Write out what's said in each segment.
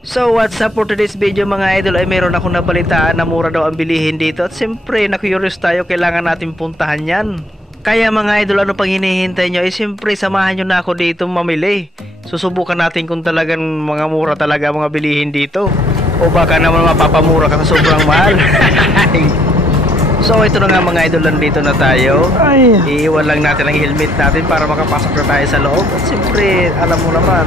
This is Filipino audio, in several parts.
So what's up for today's video mga idol, ay meron akong nabalitaan na mura daw ang bilihin dito. At siyempre na-curious tayo, kailangan natin puntahan yan. Kaya mga idol, ano pang hinihintay nyo? Siyempre samahan nyo na ako dito mamili. Susubukan natin kung talagang mga mura talaga mga bilihin dito, o baka naman mapapamura ka sa sobrang mahal. So ito na nga mga idol, nandito na tayo. Iiwan lang natin ang helmet natin para makapasok na tayo sa loob. At siyempre alam mo naman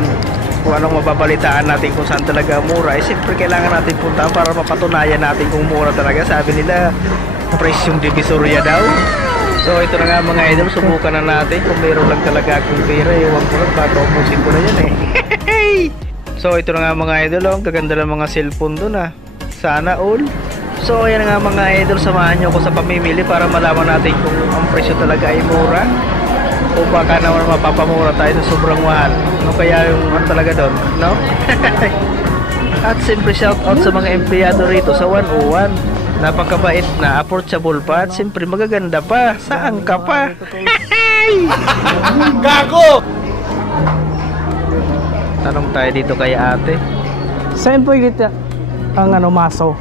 kung anong mababalitaan natin kung saan talaga mura. Siyempre kailangan natin punta para mapatunayan natin kung mura talaga. Sabi nila presyong divisoria daw. So ito na nga mga idol, subukan na natin kung mayroon lang talaga akong pera. Iwan ko lang, baka upusin ko na yan So ito na nga mga idol, ang gaganda ng mga cellphone doon sana all. So ayan nga mga idol, samahan nyo ako sa pamimili para malaman natin kung ang presyo talaga ay mura, o baka naman mapapamura tayo sa sobrang mahal. Ano kaya yung ano talaga doon, no? At siyempre shout out sa mga empleyado rito sa 101. Napakabait na, approachable pa, at siyempre magaganda pa. Saan ka pa? Gago! Tanong tayo dito kay ate. Saan po kita ang maso?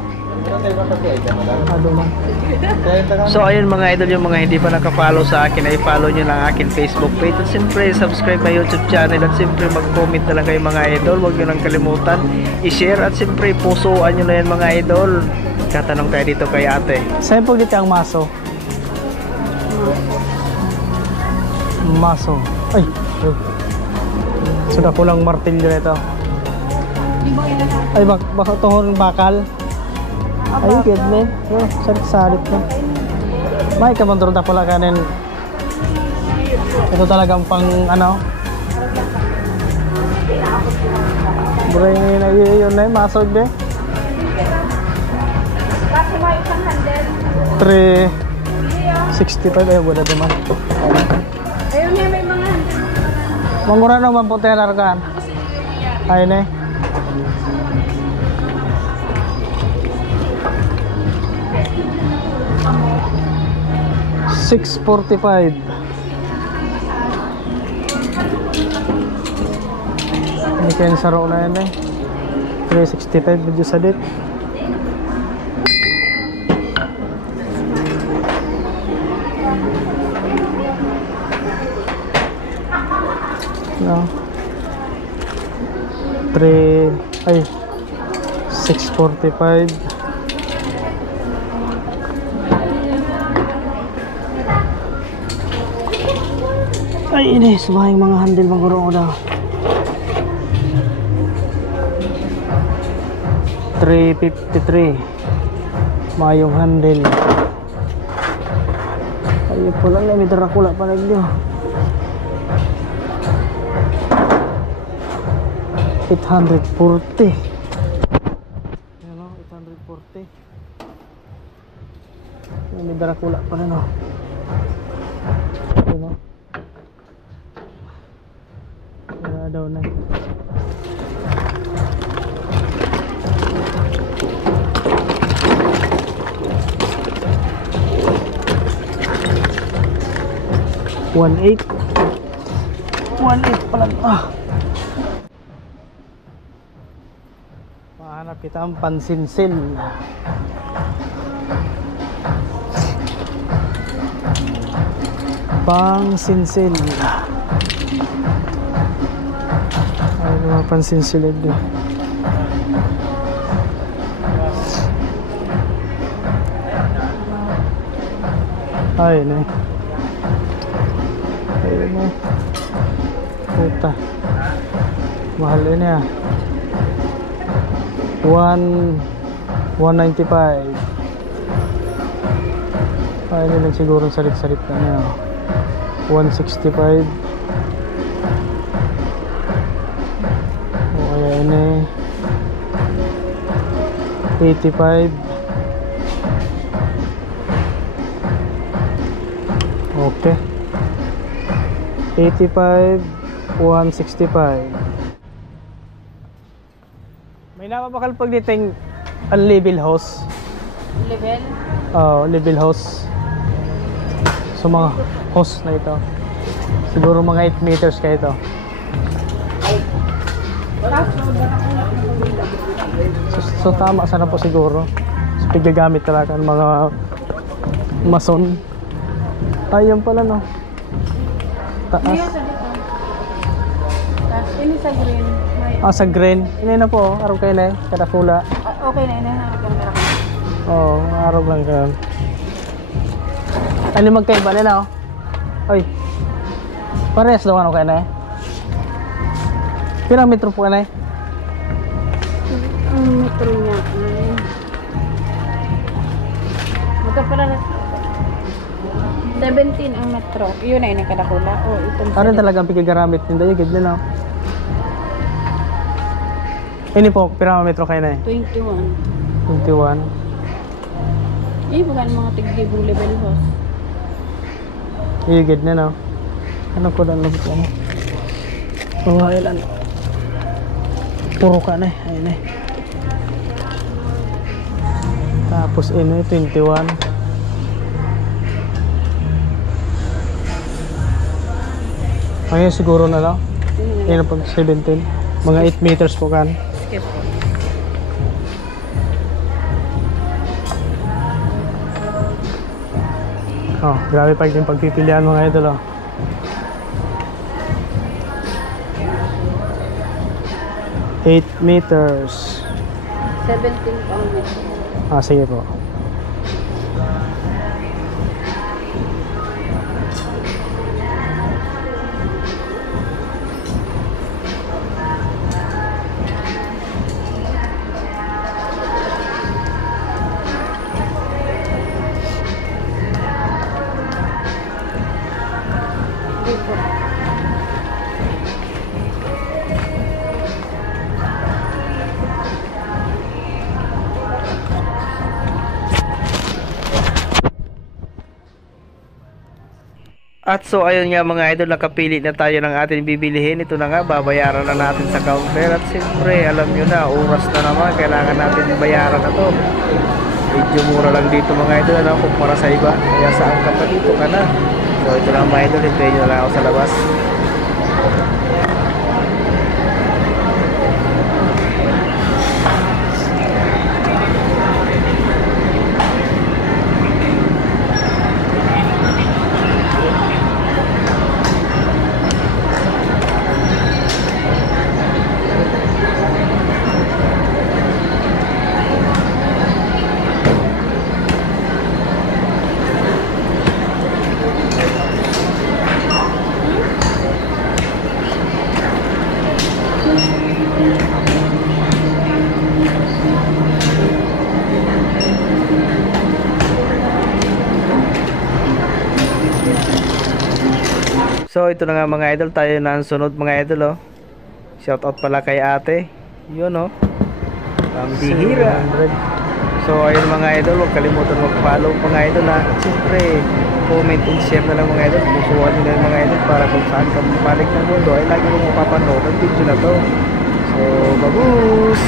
So ayun mga idol, yung mga hindi pa nakapollow sa akin ay follow nyo na ang akin Facebook page. At siyempre subscribe na YouTube channel. At siyempre mag-comment na lang kayo mga idol. Huwag nyo nang kalimutan i-share. At siyempre pusuan nyo na yan mga idol. Katanong tayo dito kay ate. Saan po kita ang maso? Maso. Ay! Sudah ko lang martilyo nito. Ay baka tuhon bakal. Ay good man. Salit na. May kamontrol na pala kanin. Ito talagang pang Buray na yun na masog de. 365 ay wala naman. Ayun na, may mga Mangura naman po tayo narkaan. Ayun eh. $645. Ini kayo sa row na yan eh. 365 medyo sadit. No. 645. Ay ini sumahing mga handle magurong daw. 353. Mayong handle. Ay pula na may Dracula pa lagi. 840. Ano, 840. May Dracula pa rin daw na. $1.8 pala. Mahanap kita ang pansinsil. Pangsinsil. Ay, mga pansinsil ito. Ay, na. Ay, na. Puta. Mahal yun ya. 195. Ay, nila siguro salit-salit na niya. 165. Ini 85. Okay. 85, 165. May napapakal pag diting unlevel hose. level. Oh, level hose. So mga hose na ito. Siguro mga 8 meters kayo ito. So tama sana po siguro. So pigagamit talaga ng mga mason. Ayun pala no. Taas. Hindi sa dito. Tapos ini sa green. May, Sa green. Inay na po. Araw kayo na kada pula. okay na, inahanap ko na ako. Oo, araw lang kayo. Ano magkaiba nila oh? Oy. Parehas daw ano kayo na Pirang metro po na Ang metro niya. Ito pala na 17 ang metro. Yun na yung kadakula. O, itong Ano talagang pigagamit nila yung gid nila. Ini po, pirang metro kayo na 21. 21. Bukan mga tig-libong level host. Iyugid na no. Ano ko lang lubot ano. Mga ilan. Puro ka na ayun Tapos ini 21. Ayun siguro na lang. Ayun pag 17. Mga 8 meters po kan. Skip. Oh, grabe pa yung pagpipilian mga idol oh. Eight meters. 17 ang metro. Sige po. Dito. At so ayun nga mga idol, nakapili na tayo ng ating bibilihin. Ito na nga, babayaran na natin sa counter. At siyempre, alam nyo na, oras na naman, kailangan natin bayaran na to. Medyo mura lang dito mga idol, ano, kumpara sa iba. Kaya saan ka pa dito ka na. So ito na mga idol, hintayin nyo na lang ako sa labas. So ito na nga mga idol, tayo na ang sunod mga idol oh. Shout out pala kay ate. Yun oh. Ang bihira. 700. So ayun mga idol, huwag kalimutan mag-follow mga idol ha. At siyempre, comment and share na lang mga idol. Pusuan nyo na yung mga idol para kung saan ka bumalik ng mundo ay lagi mong mapapanood ang video na to. So, babus!